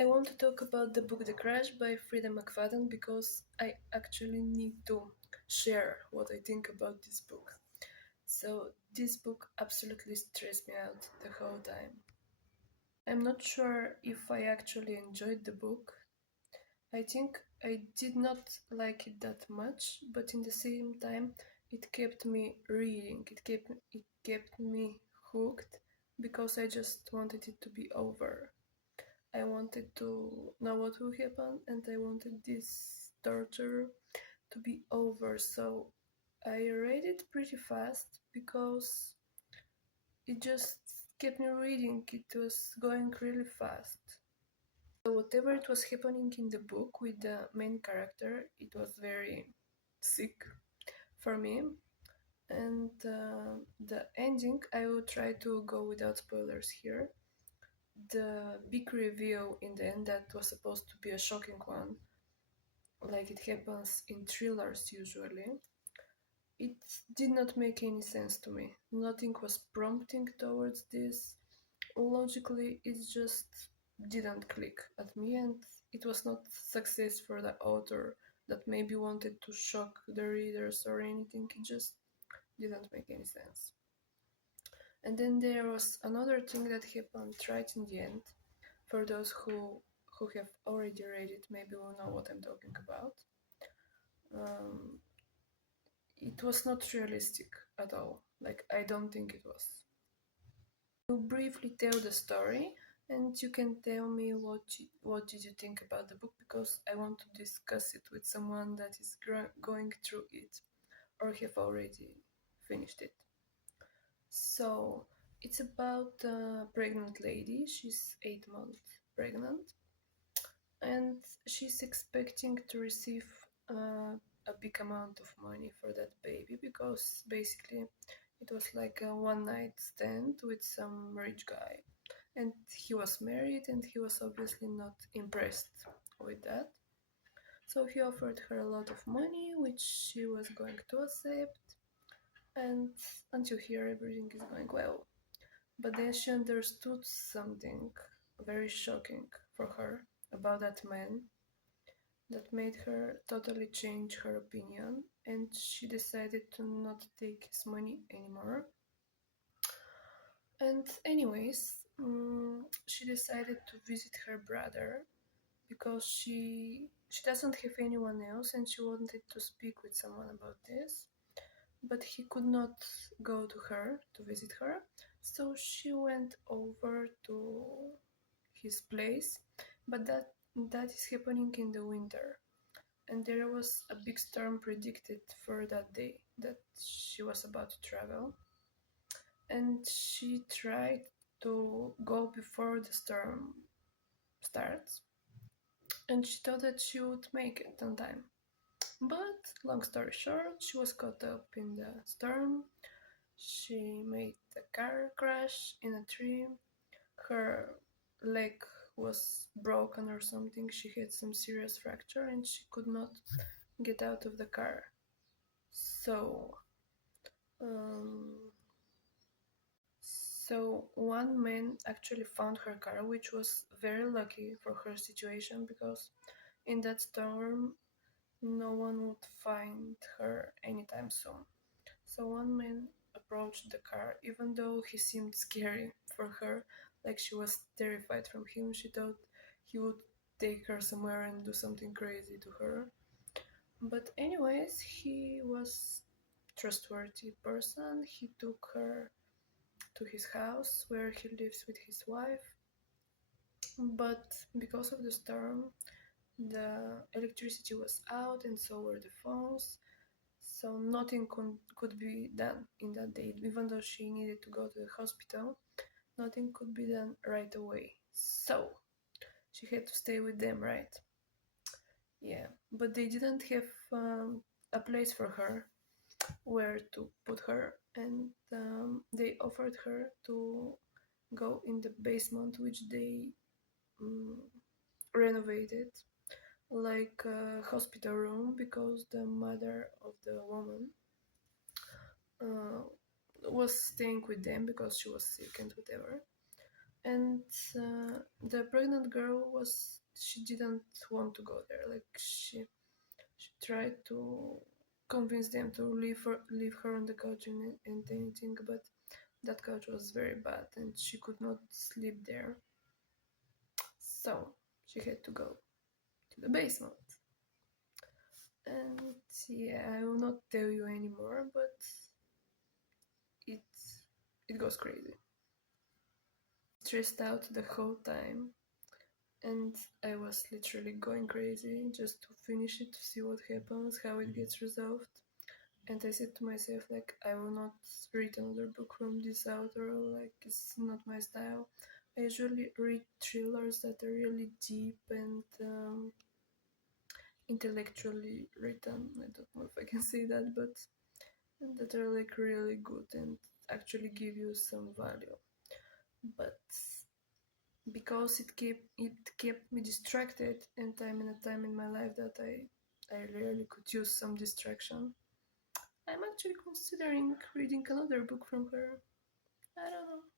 I want to talk about the book The Crash by Freida McFadden because I actually need to share what I think about this book. So, this book absolutely stressed me out the whole time. I'm not sure if I actually enjoyed the book. I think I did not like it that much, but in the same time, it kept me reading. It kept me hooked because I just wanted it to be over. I wanted to know what will happen, and I wanted this torture to be over. So I read it pretty fast because it just kept me reading. It was going really fast. So whatever it was happening in the book with the main character, it was very sick for me. And the ending, I will try to go without spoilers here. The big reveal in the end that was supposed to be a shocking one, like it happens in thrillers usually, it did not make any sense to me. Nothing was prompting towards this. Logically, it just didn't click at me, and it was not success for the author that maybe wanted to shock the readers or anything. It just didn't make any sense. And then there was another thing that happened right in the end. For those who have already read it, maybe will know what I'm talking about. Um, it was not realistic at all. Like, I don't think it was. I'll briefly tell the story, and you can tell me what did you think about the book, because I want to discuss it with someone that is going through it or have already finished it. So it's about a pregnant lady. She's 8 months pregnant, and she's expecting to receive a big amount of money for that baby, because basically it was like a one night stand with some rich guy, and he was married, and he was obviously not impressed with that. So he offered her a lot of money, which she was going to accept, and until here everything is going well. But then she understood something very shocking for her about that man that made her totally change her opinion, and she decided to not take his money anymore. And anyways, she decided to visit her brother because she doesn't have anyone else, and she wanted to speak with someone about this, but he could not go to her to visit her. So she went over to his place, but that is happening in the winter, and there was a big storm predicted for that day that she was about to travel, and she tried to go before the storm starts, and she thought that she would make it on time. But long story short, she was caught up in the storm. She made the car crash in a tree. Her leg was broken or something. She had some serious fracture, and she could not get out of the car. So, um, so one man actually found her car, which was very lucky for her situation, because in that storm no one would find her anytime soon. So one man approached the car, even though he seemed scary for her, like she was terrified from him. She thought he would take her somewhere and do something crazy to her. But anyways, he was trustworthy person. He took her to his house where he lives with his wife. But because of the storm, the electricity was out, and so were the phones. So nothing could be done in that day. Even though she needed to go to the hospital, nothing could be done right away. So she had to stay with them, right? Yeah, but they didn't have a place for her where to put her, and they offered her to go in the basement, which they um, renovated like a hospital room, because the mother of the woman uh, was staying with them because she was sick and whatever. and the pregnant girl she didn't want to go there. Like she tried to convince them to leave her on the couch and anything, but that couch was very bad and she could not sleep there. So she had to go to the basement. And yeah, I will not tell you anymore, but it it goes crazy. Stressed out the whole time, and I was literally going crazy just to finish it, to see what happens, how it gets resolved. And I said to myself, like, I will not read another book from this author, like, it's not my style. I usually read thrillers that are really deep and intellectually written. I don't know if I can say that, but that are like really good and actually give you some value. But because it kept me distracted, and I'm in a time in my life that I really could use some distraction. I'm actually considering reading another book from her. I don't know.